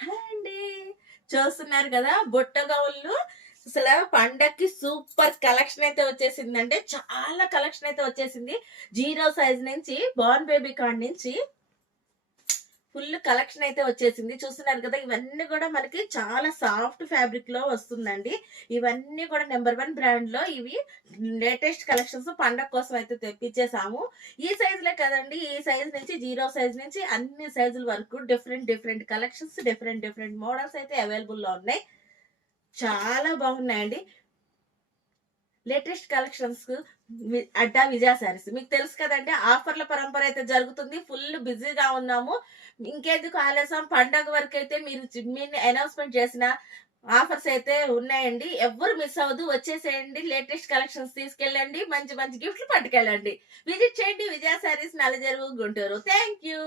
Hi అండి. చూస్తున్నారు కదా బుట్ట గౌన్లు. అసలు పండక్కి సూపర్ కలెక్షన్ అయితే వచ్చేసిందంటే చాలా కలెక్షన్ అయితే వచ్చేసింది. జీరో సైజ్ నుంచి బార్న్ బేబీ కాడ్ నుంచి ఫుల్ కలెక్షన్ అయితే వచ్చేసింది. చూస్తున్నారు కదా, ఇవన్నీ కూడా మనకి చాలా సాఫ్ట్ ఫ్యాబ్రిక్ లో వస్తుందండి. ఇవన్నీ కూడా నెంబర్ 1 బ్రాండ్ లో ఇవి లేటెస్ట్ కలెక్షన్స్ పండగ కోసం అయితే తెప్పించేసాము. ఈ సైజులే కదండి, ఈ సైజ్ నుంచి జీరో సైజ్ నుంచి అన్ని సైజుల వరకు different different collections, different different models అయితే అవైలబుల్ లో ఉన్నాయి. చాలా బాగున్నాయండి. లేటెస్ట్ కలెక్షన్స్ అడ్డా విజయ శారీస్ మీకు తెలుసు కదండి, ఆఫర్ల పరంపర అయితే జరుగుతుంది. ఫుల్ బిజీగా ఉన్నాము. ఇంకెందుకు ఆలస్యం, పండగ వరకు అయితే మీరు అనౌన్స్మెంట్ చేసిన ఆఫర్స్ అయితే ఉన్నాయండి. ఎవ్వరు మిస్ అవ్వదు, వచ్చేసేయండి. లేటెస్ట్ కలెక్షన్స్ తీసుకెళ్ళండి, మంచి మంచి గిఫ్ట్లు పట్టుకెళ్ళండి. విజిట్ చేయండి విజయ శారీస్, నల్లజరువు, గుంటూరు. Thank you.